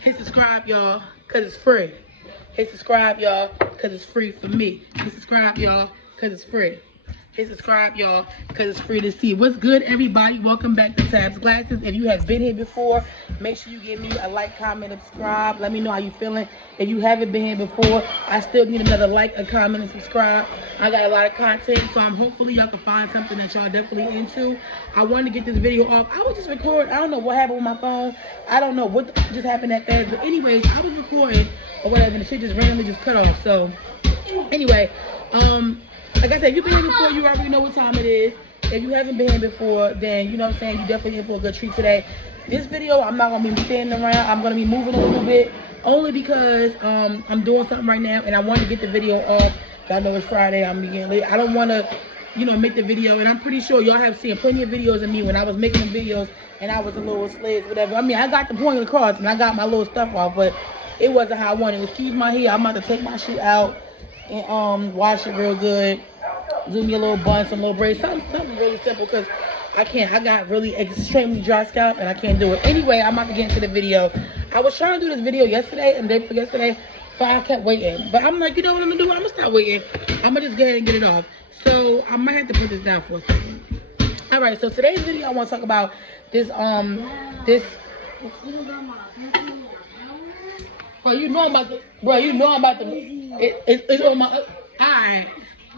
Hit subscribe, y'all, because it's free. Hit subscribe, y'all, because it's free for me. Hit subscribe, y'all, because it's free. Hit subscribe, y'all, because it's free to see. What's good, everybody? Welcome back to Tabs Glasses. If you have been here before, make sure you give me a like, comment, and subscribe. Let me know how you feeling. If you haven't been here before, I still need another like, a comment, and subscribe. I got a lot of content, so hopefully y'all can find something that y'all definitely into. I wanted to get this video off. I was just recording. I don't know what happened with my phone. I don't know what just happened that fast. But anyways, I was recording or whatever, and the shit just randomly just cut off. So anyway, like I said, if you've been here before, you already know what time it is. If you haven't been here before, then you know what I'm saying, you definitely in for a good treat today. This video, I'm not going to be standing around. I'm going to be moving a little bit, only because I'm doing something right now, and I want to get the video off. Y'all know it's Friday. I'm getting late. I don't want to, make the video, and I'm pretty sure y'all have seen plenty of videos of me when I was making the videos, and I was a little slids, whatever. I mean, I got the point across, and I got my little stuff off, but it wasn't how I wanted. Excuse my hair. I'm about to take my shit out and wash it real good. Do me a little bun, some little braids, something really simple, because I can't. I got really extremely dry scalp and I can't do it. Anyway, I'm about to get into the video. I was trying to do this video yesterday and the day before yesterday, but I kept waiting. But I'm like, you know what I'm gonna do? I'm gonna stop waiting. I'm gonna just go ahead and get it off. So I might have to put this down for a second. All right. So today's video, I want to talk about this. Bro, you know I'm about to. Bro, you know I'm about to. It's on my. All right.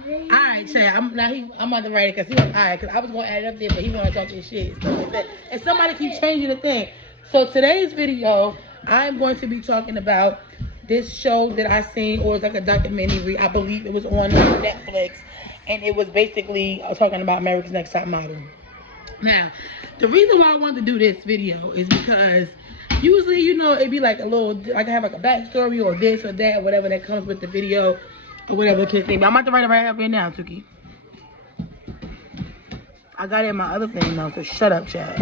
Alright, Chad. I'm about to write it because he was alright, because I was gonna add it up there, but he wanna talk his shit and stuff like that. And somebody keeps changing the thing. So today's video, I'm going to be talking about this show that I seen, or it's like a documentary. I believe it was on Netflix, and it was basically talking about America's Next Top Model. Now, the reason why I wanted to do this video is because usually, it'd be like a little, I can have like a backstory or this or that or whatever that comes with the video. Or whatever the kids think. I'm about to write it right up here now, Tuki. I got it in my other thing now, so shut up, Chad.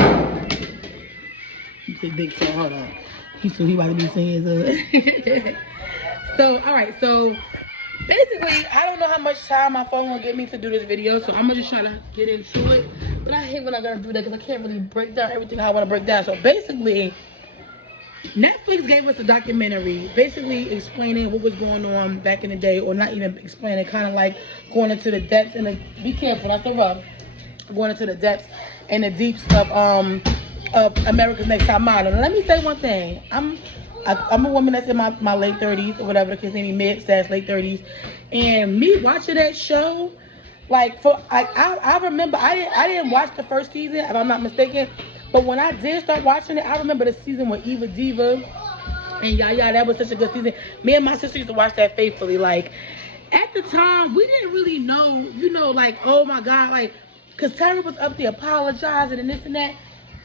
You say big Chad, hold on. He about to be saying so. So, alright, so basically, I don't know how much time my phone will get me to do this video, so I'm gonna just try to get into it. But I hate when I gotta do that because I can't really break down everything I want to break down. So basically, Netflix gave us a documentary basically explaining what was going on back in the day, or not even explaining, kind of like going into the depths and be careful, not the rub, going into the depths and the deeps of America's Next Top Model. And let me say one thing, I'm a woman that's in my late 30s or whatever the case may be, mid-late 30s, and me watching that show, like I remember I didn't watch the first season, if I'm not mistaken. But when I did start watching it, I remember the season with Eva Diva and Yaya. That was such a good season. Me and my sister used to watch that faithfully. Like, at the time, we didn't really know, like, oh my God, like, because Tyra was up there apologizing and this and that.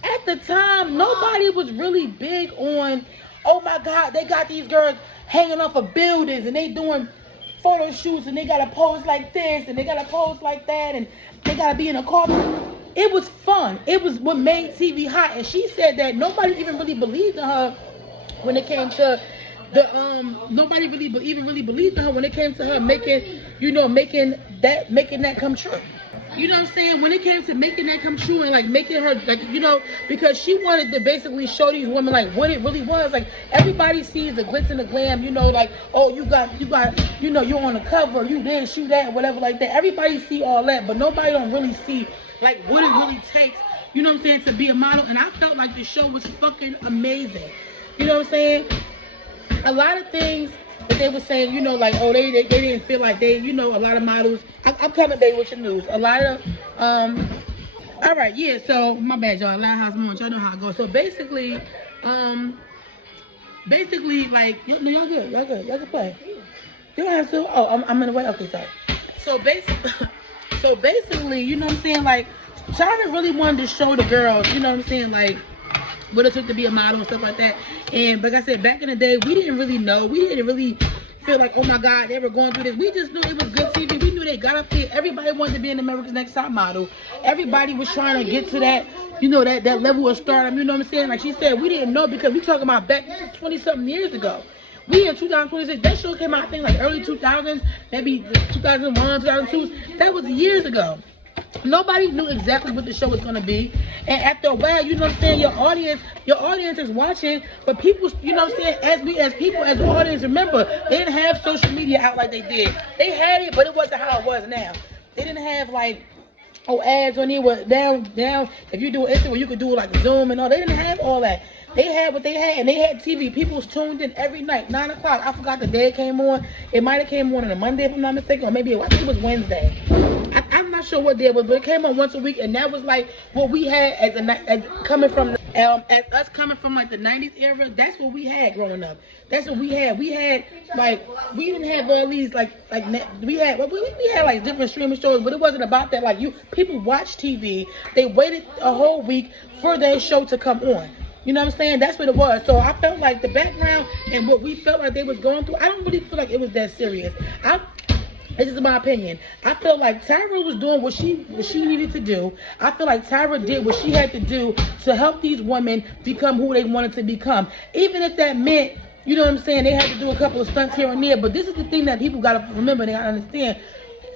At the time, nobody was really big on, oh my God, they got these girls hanging off of buildings and they doing photo shoots and they got to pose like this and they got to pose like that and they got to be in a car. It was fun. It was what made TV hot. And she said that nobody even really believed in her when it came to the nobody really even really believed in her when it came to her making that come true. You know what I'm saying? When it came to making that come true and like making her like, because she wanted to basically show these women like what it really was. Like, everybody sees the glitz and the glam, like, oh, you got you're on the cover, you this, you that, whatever like that. Everybody see all that, but nobody don't really see like what it really takes, you know what I'm saying, to be a model. And I felt like the show was fucking amazing. You know what I'm saying? A lot of things that they were saying, like, oh, they didn't feel like they, a lot of models. I'm coming, baby, with your news. A lot of, all right, yeah, so, my bad, y'all, Loud House Moment, y'all know how it goes. So, basically, like, y'all good, y'all can play. You don't have to, oh, I'm in the way, okay, sorry. So, basically, you know what I'm saying, like, Tyra really wanted to show the girls, you know what I'm saying, like, what it took to be a model and stuff like that. And like I said, back in the day, we didn't really know. We didn't really feel like, oh my God, they were going through this. We just knew it was good TV. We knew they got up there. Everybody wanted to be an America's Next Top Model. Everybody was trying to get to that, that level of stardom. You know what I'm saying? Like she said, we didn't know because we talking about back 20-something years ago. We in 2026. That show came out, I think, like early 2000s, maybe 2001, 2002. That was years ago. Nobody knew exactly what the show was gonna be, and after a while, you know what I'm saying, your audience is watching, but people, you know what I'm saying, as people, as the audience, remember, they didn't have social media out like they did. They had it, but it wasn't how it was now. They didn't have like ads on it. Down. If you do Instagram, you could do like Zoom and all. They didn't have all that. They had what they had, and they had TV. People was tuned in every night, 9 o'clock. I forgot the day it came on. It might have came on a Monday, if I'm not mistaken, or maybe I think it was Wednesday. I'm not sure what day it was, but it came on once a week, and that was like what we had as coming from as us coming from like the 90s era. That's what we had growing up. That's what we had. We had like, we didn't have all these we had like different streaming shows, but it wasn't about that. Like, people watch TV. They waited a whole week for their show to come on. You know what I'm saying? That's what it was. So I felt like the background and what we felt like they was going through, I don't really feel like it was that serious. This is my opinion. I feel like Tyra was doing what she needed to do. I feel like Tyra did what she had to do to help these women become who they wanted to become. Even if that meant, you know what I'm saying, they had to do a couple of stunts here and there. But this is the thing that people got to remember, they got to understand.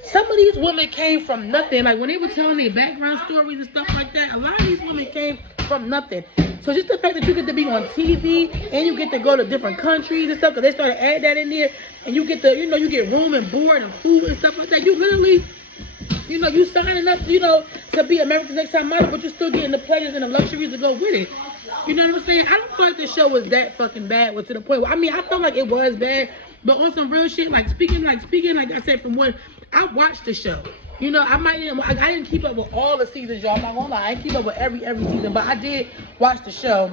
Some of these women came from nothing. Like, when they were telling their background stories and stuff like that, a lot of these women came from nothing. So just the fact that you get to be on TV and you get to go to different countries and stuff, because they started adding that in there, and you get you get room and board and food and stuff like that. You literally, you signing up, to be America's Next Top Model, but you're still getting the pleasures and the luxuries to go with it. You know what I'm saying? I don't feel like the show was that fucking bad, to the point where, I mean, I felt like it was bad, but on some real shit, speaking, like I said, from what I watched the show. I didn't keep up with all the seasons, y'all. I'm not gonna lie. I didn't keep up with every season, but I did watch the show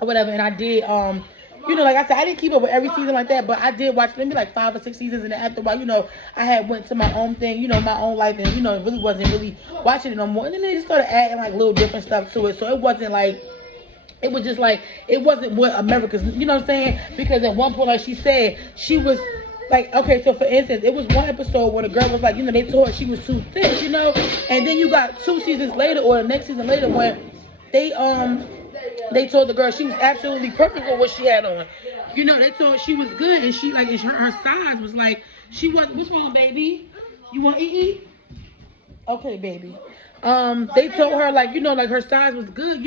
or whatever, and I did, like I said, I didn't keep up with every season like that, but I did watch maybe like 5 or 6 seasons, and after a while, I had went to my own thing, my own life, and, really wasn't really watching it no more. And then they just started adding like little different stuff to it, so it wasn't like, it was just like, it wasn't what America's, you know what I'm saying? Because at one point, like she said, she was, like, okay, so for instance, it was one episode where the girl was like, they told her she was too thick, and then you got 2 seasons later, or the next season later, when they told the girl she was absolutely perfect with what she had on. They told her she was good, and she, like, her size was like, she was, what's wrong, baby? You want eat? Okay, baby. They told her, like, like her size was good,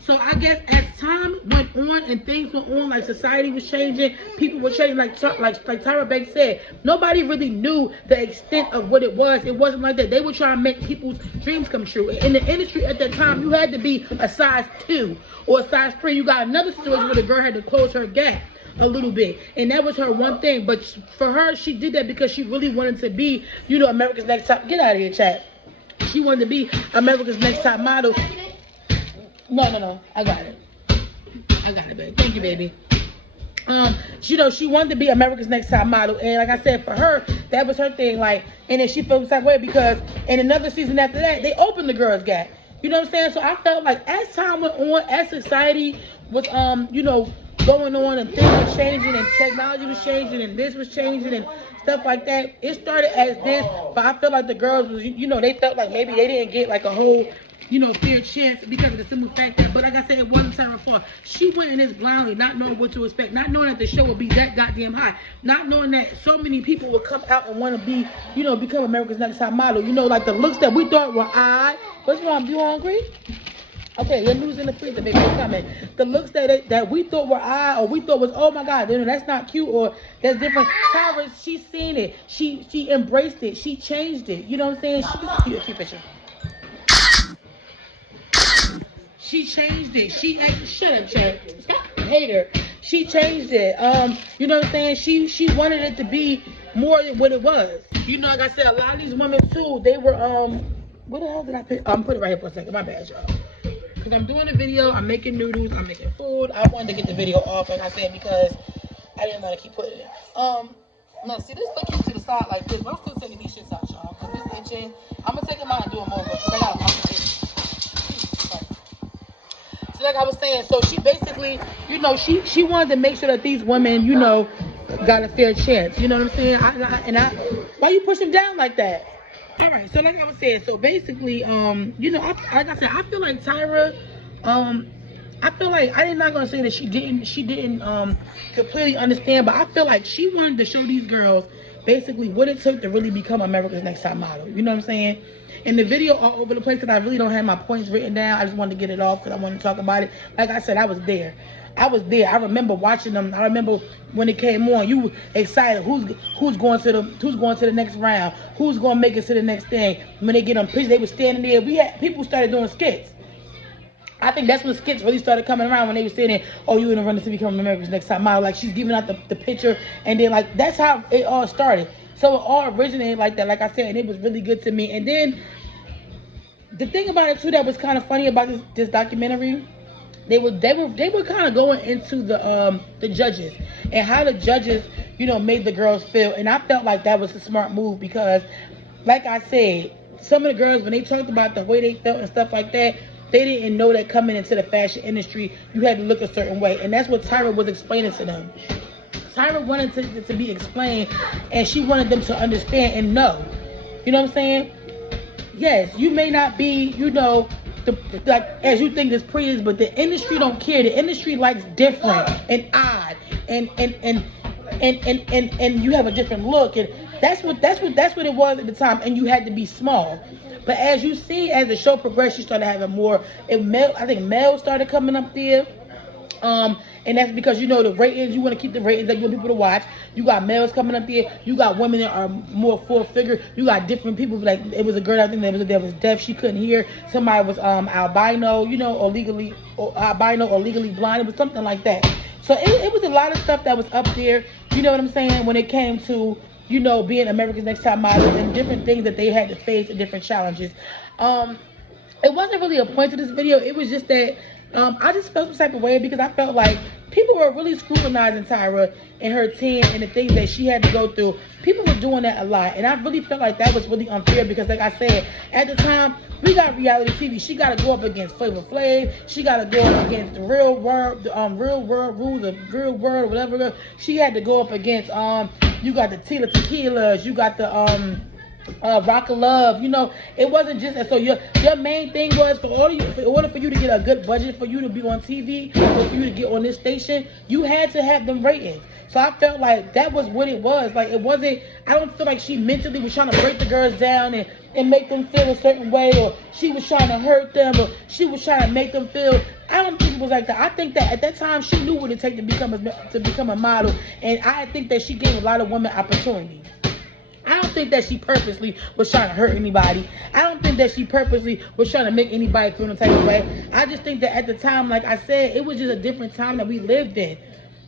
so I guess as time went on and things went on, like society was changing, people were changing, like Tyra Banks said, nobody really knew the extent of what it was. It wasn't like that. They were trying to make people's dreams come true. In the industry at that time, you had to be a size 2 or a size 3. You got another story where the girl had to close her gap a little bit, and that was her one thing. But for her, she did that because she really wanted to be, America's Next Top. Get out of here, chat. She wanted to be America's Next Top Model. No. I got it, baby. Thank you, baby. She wanted to be America's Next Top Model. And like I said, for her, that was her thing. Like, and then she felt the same way because in another season after that, they opened the girls' gap. You know what I'm saying? So I felt like as time went on, as society was, going on and things were changing and technology was changing and this was changing and stuff like that. It started as this, but I felt like the girls was, they felt like maybe they didn't get like a whole, fair chance because of the simple fact that, but like I said, it wasn't Tyra's fault. She went in this blindly, not knowing what to expect, not knowing that the show would be that goddamn high, not knowing that so many people would come out and want to be, become America's Next Top Model. Like the looks that we thought were odd. What's wrong? You hungry? Okay, your news in the freezer, baby, it's coming. The looks that we thought were odd, or we thought was, oh my God, that's not cute, or that's different. Tyra, she's seen it. She embraced it. She changed it. You know what I'm saying? Cute picture. She changed it. Shut up, Chad. Stop, hater. She changed it. You know what I'm saying? She wanted it to be more than what it was. Like I said, a lot of these women too, they were what the hell did I put? I'm putting it right here for a second. My bad, y'all. Because I'm doing a video, I'm making noodles, I'm making food. I wanted to get the video off, like I said, because I didn't want to keep putting it. No, see, this look to the side like this, but I'm still taking these shits out, y'all. Because this itching. I'm going to take them out and do them over. Because I got a So like I was saying, so she basically, she wanted to make sure that these women, got a fair chance. You know what I'm saying? Why you push them down like that? All right, so like I was saying, so basically, like I said, I feel like Tyra, I feel like, I'm not gonna say that she didn't completely understand, but I feel like she wanted to show these girls basically what it took to really become America's Next Top Model. You know what I'm saying? in the video all over the place because I really don't have my points written down. I just wanted to get it off because I wanted to talk about it. Like I said, I was there. I was there. I remember watching them. I remember when it came on. You were excited. Who's going to the next round? Who's going to make it to the next thing? When they get on pitch, they were standing there. We had people started doing skits. I think that's when skits really started coming around, when they were saying, oh, you're going to run to become America's Next Top Model. Like, she's giving out the picture, and then, like, that's how it all started. So it all originated like that, like I said, and it was really good to me. And then the thing about it, too, that was kind of funny about this documentary, they were kind of going into the judges and how the judges, you know, made the girls feel. And I felt like that was a smart move because, like I said, some of the girls, when they talked about the way they felt and stuff like that, they didn't know that coming into the fashion industry, you had to look a certain way. And that's what Tyra was explaining to them. Tyra wanted to be explained, and she wanted them to understand and know. You know what I'm saying? Yes, you may not be, you know, like as you think is pretty, but the industry don't care. The industry likes different and odd, and you have a different look, and that's what it was at the time. And you had to be small. But as you see, as the show progressed, you started having more. I think males started coming up there. And that's because, you know, the ratings, you want to keep the ratings that you want people to watch. You got males coming up there. You got women that are more full figure. You got different people. Like, it was a girl, I think that was deaf. She couldn't hear. Somebody was albino, you know, or legally blind. It was something like that. So it was a lot of stuff that was up there. You know what I'm saying? When it came to, you know, being America's Next Top Model and different things that they had to face and different challenges. It wasn't really a point to this video. It was just that I just felt some type of way because I felt like people were really scrutinizing Tyra and her team and the things that she had to go through. People were doing that a lot, and I really felt like that was really unfair because, like I said, at the time, we got reality TV. She got to go up against Flavor Flav. She got to go up against the real world rules of real world, whatever. She had to go up against you got the Tila Tequilas. You got the Rock of Love. You know, it wasn't just that. So your main thing was in order for you to get a good budget, for you to be on TV, or for you to get on this station, you had to have them ratings. So I felt like that was what it was. Like, it wasn't, I don't feel like she mentally was trying to break the girls down and make them feel a certain way, or she was trying to hurt them, or she was trying to make them feel. I don't think it was like that. I think that at that time she knew what it takes to become a model, and I think that she gave a lot of women opportunity. I don't think that she purposely was trying to hurt anybody. I don't think that she purposely was trying to make anybody feel the type of way. I just think that at the time, like I said, it was just a different time that we lived in.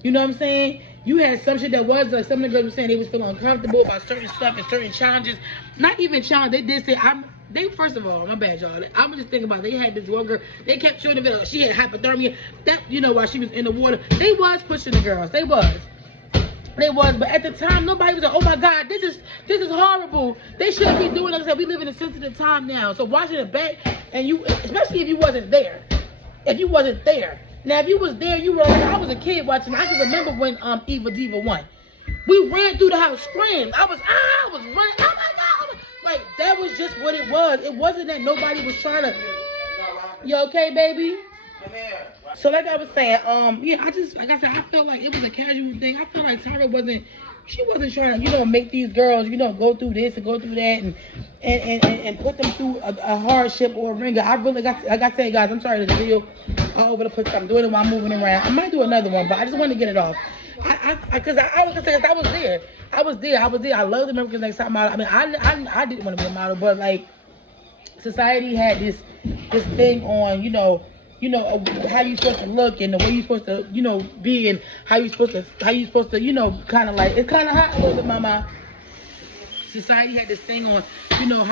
You know what I'm saying? You had some shit that was like, some of the girls were saying they was feeling uncomfortable about certain stuff and certain challenges. Not even challenges. They did say, first of all, my bad, y'all. I was just thinking about it. They had this one girl. They kept showing the video. She had hypothermia. That, you know, while she was in the water. They was pushing the girls. They was. But at the time, nobody was like, oh my God, this is horrible. They shouldn't be doing it. Like I said, we live in a sensitive time now. So watching it back, and you, especially if you wasn't there. If you wasn't there. Now, if you was there, you were like, I was a kid watching. I can remember when Eva Diva won. We ran through the house screaming. I was running. Oh my God. Like, that was just what it was. It wasn't that nobody was trying to. You okay, baby? So like I was saying, yeah, like I said, I felt like it was a casual thing. I feel like Tyra wasn't trying to, you know, make these girls, you know, go through this and go through that and put them through a hardship or a ringer. I really got, like I said, guys, I'm sorry this video all over the place. I'm doing it while I'm moving around. I might do another one, but I just wanted to get it off. Because I was gonna say, I was there. I love the America's Next Top Model. I mean, I didn't want to be a model, but like society had this thing on, you know, how you supposed to look and the way you supposed to, you know, be, and how you supposed to, you know, kind of like, it's kind of hot a little bit, mama. Society had this thing on, you know,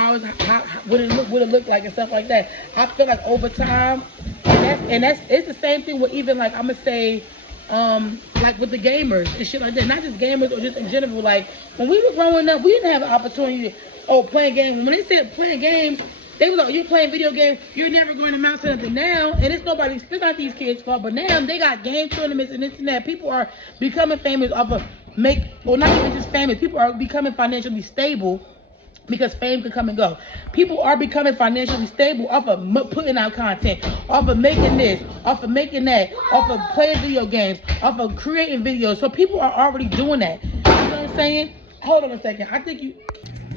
what it looked like and stuff like that. I feel like over time, it's the same thing with even like, I'm gonna say, like with the gamers and shit like that. Not just gamers or just in general. Like when we were growing up, we didn't have an opportunity to playing games. When they said playing games, they was like, you're playing video games, you're never going to amount to nothing. Now, and it's not these kids' fault, but now they got game tournaments and this and that. People are becoming famous off of not even just famous, people are becoming financially stable because fame can come and go. People are becoming financially stable off of putting out content, off of making this, off of making that, off of playing video games, off of creating videos. So people are already doing that. You know what I'm saying? Hold on a second. I think you...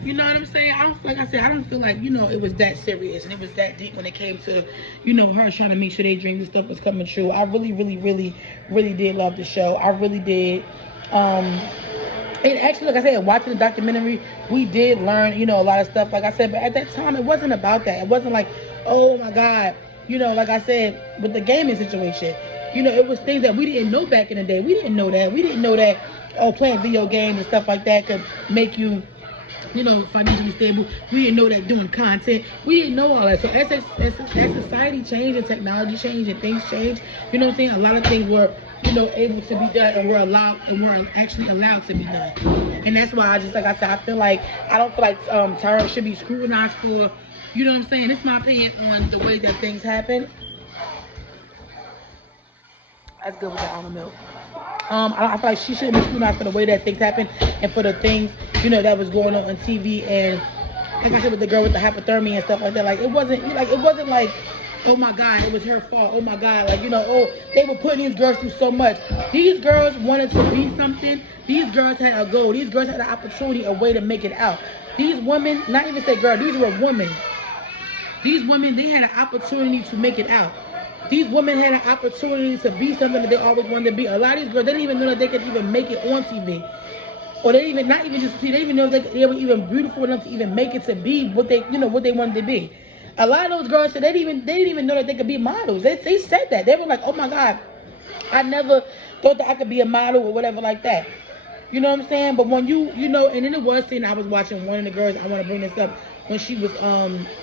You know what I'm saying? I don't, like I said, I don't feel like, you know, it was that serious and it was that deep when it came to, you know, her trying to make sure their dreams and stuff was coming true. I really, really, really, really did love the show. I really did. And actually, like I said, watching the documentary, we did learn, you know, a lot of stuff, like I said, but at that time, it wasn't about that. It wasn't like, oh my God, you know, like I said, with the gaming situation, you know, it was things that we didn't know back in the day. We didn't know that. We didn't know that, oh, playing video games and stuff like that could make you, you know, financially stable. We didn't know that doing content. We didn't know all that. So as society changed and technology changed and things changed, you know what I'm saying? A lot of things were, you know, able to be done and were actually allowed to be done. And that's why I just, like I said, I don't feel like Tyra should be scrutinized for, you know what I'm saying? It's my opinion on the way that things happen. That's good with the almond milk. I feel like she shouldn't be scrutinized for the way that things happen and for the things, you know, that was going on TV. And like I said, with the girl with the hypothermia and stuff like that, like it wasn't like, oh my God, it was her fault. Oh my God, like, you know, oh, they were putting these girls through so much. These girls wanted to be something. These girls had a goal. These girls had an opportunity, a way to make it out. These women, not even say girl, these were women. These women, they had an opportunity to make it out. These women had an opportunity to be something that they always wanted to be. A lot of these girls, they didn't even know that they could even make it on TV. Or they didn't even, not even just see, they didn't even know that they were even beautiful enough to even make it to be what they, you know, what they wanted to be. A lot of those girls said they didn't even know that they could be models. They said that. They were like, oh my God, I never thought that I could be a model or whatever like that. You know what I'm saying? But when you know, and then it was scene I was watching one of the girls, I want to bring this up, when she was,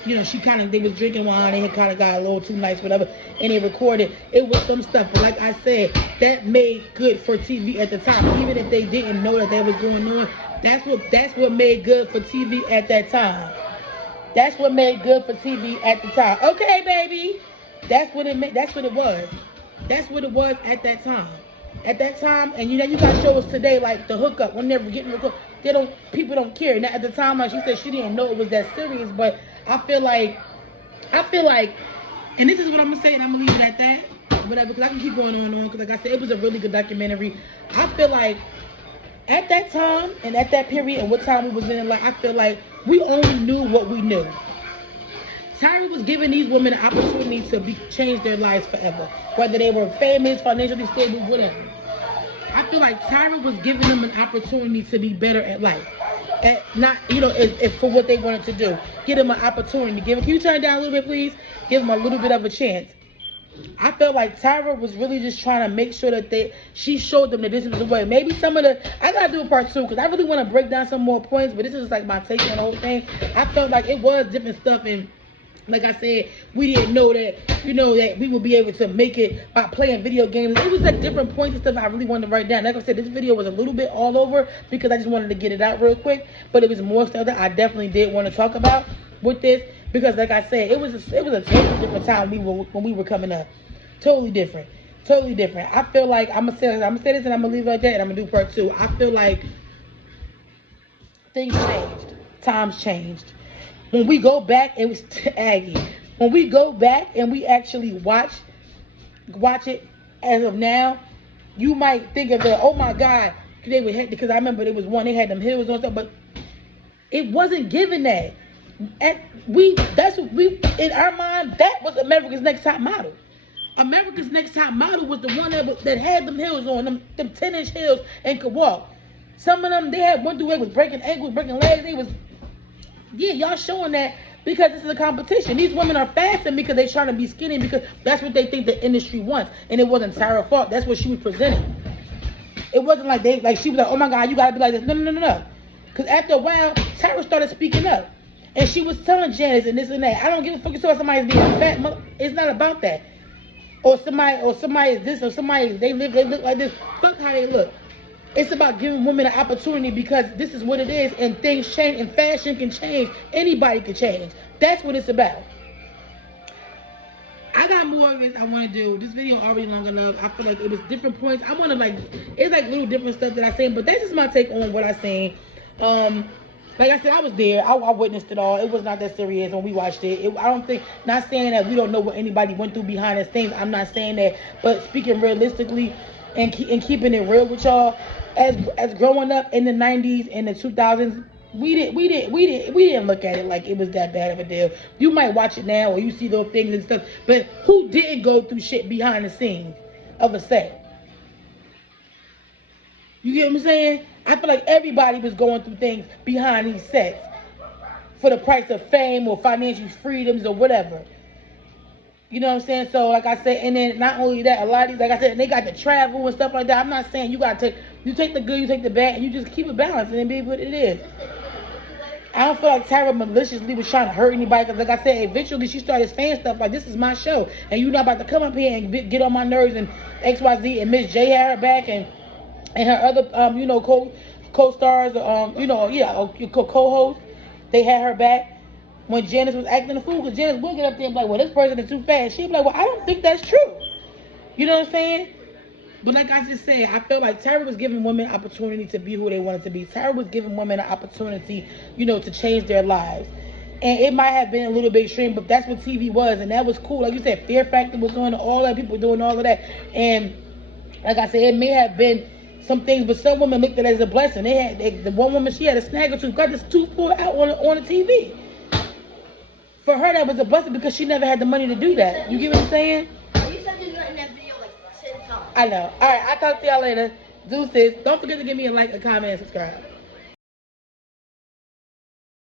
you know, they was drinking wine, they had kind of got a little too nice, whatever, and they recorded. It was some stuff, but like I said, that made good for TV at the time. Even if they didn't know that was going on, that's what made good for TV at that time. That's what made good for TV at the time. Okay, baby. That's what it made. That's what it was. That's what it was at that time. At that time, and you know, you got shows today like the hookup when they're getting recorded. People don't care. Now at the time, like she said, she didn't know it was that serious. But I feel like, and this is what I'm gonna say, and I'm gonna leave it at that. Whatever, because I can keep going on, because like I said, it was a really good documentary. I feel like at that time and at that period and what time we was in, like I feel like we only knew what we knew. Tyra was giving these women an opportunity to change their lives forever, whether they were famous, financially stable, whatever. I feel like Tyra was giving them an opportunity to be better at life, at not, you know, if for what they wanted to do. Give them an opportunity. Can you turn it down a little bit, please? Give them a little bit of a chance. I felt like Tyra was really just trying to make sure that she showed them that this was the way. Maybe I gotta do a part 2 because I really want to break down some more points, but this is like my take on the whole thing. I felt like it was different stuff, and like I said, we didn't know that, you know, that we would be able to make it by playing video games. It was like different points and stuff I really wanted to write down. Like I said, this video was a little bit all over because I just wanted to get it out real quick, but it was more stuff that I definitely did want to talk about with this. Because like I said, it was a totally different time when we were coming up. Totally different. I feel like I'm gonna say this and I'm gonna leave it like that, and I'm gonna do part 2. I feel like things changed. Times changed. When we go back, it was Aggie. When we go back and we actually watch it as of now, you might think of it, oh my God, they would hit, because I remember there was one, they had them hills and stuff, but it wasn't given that. And in our mind, that was America's Next Top Model. America's Next Top Model was the one that had them heels on, them 10-inch heels, and could walk. Some of them, they had went through it with breaking ankles, breaking legs. Y'all showing that because this is a competition. These women are fasting because they're trying to be skinny because that's what they think the industry wants. And it wasn't Tyra's fault. That's what she was presenting. It wasn't like she was like, oh my God, you gotta be like this. No. Because after a while, Tyra started speaking up. And she was telling Janice and this and that. I don't give a fuck if somebody's being fat. It's not about that. Or somebody is this, or they look like this. Fuck how they look. It's about giving women an opportunity because this is what it is, and things change, and fashion can change. Anybody can change. That's what it's about. I got more of it I want to do. This video already long enough. I feel like it was different points. I want to it's like little different stuff that I seen, but that's just my take on what I seen. Like I said, I was there. I witnessed it all. It was not that serious when we watched it. I don't think, not saying that we don't know what anybody went through behind the scenes. I'm not saying that. But speaking realistically and keeping it real with y'all, as growing up in the 90s and the 2000s, we didn't look at it like it was that bad of a deal. You might watch it now or you see those things and stuff, but who didn't go through shit behind the scenes of a set? You get what I'm saying? I feel like everybody was going through things behind these sets for the price of fame or financial freedoms or whatever. You know what I'm saying? So like I said, and then not only that, a lot of these, like I said, they got the travel and stuff like that. I'm not saying you gotta take the good, you take the bad, and you just keep it balanced and it be what it is. I don't feel like Tyra maliciously was trying to hurt anybody, because like I said, eventually she started saying stuff like, this is my show and you're not about to come up here and get on my nerves and XYZ. And Miss J had her back, and her other you know, co-stars, co-hosts, they had her back when Janice was acting a fool, because Janice will get up there and be like, well, this person is too fast. She'd be like, well, I don't think that's true. You know what I'm saying? But like I just said, I feel like Tyra was giving women opportunity to be who they wanted to be. Tyra was giving women an opportunity, you know, to change their lives. And it might have been a little bit extreme, but that's what TV was, and that was cool. Like you said, Fear Factor was on, all that, people doing all of that. And like I said, it may have been some things, but some women looked at it as a blessing. The one woman, she had a snag or two, got this tooth pulled out on the TV. For her, that was a blessing because she never had the money to do that. You get what I'm saying? You said you were in that video like 10 times. I know. All right, I'll talk to y'all later. Deuces. Don't forget to give me a like, a comment, and subscribe.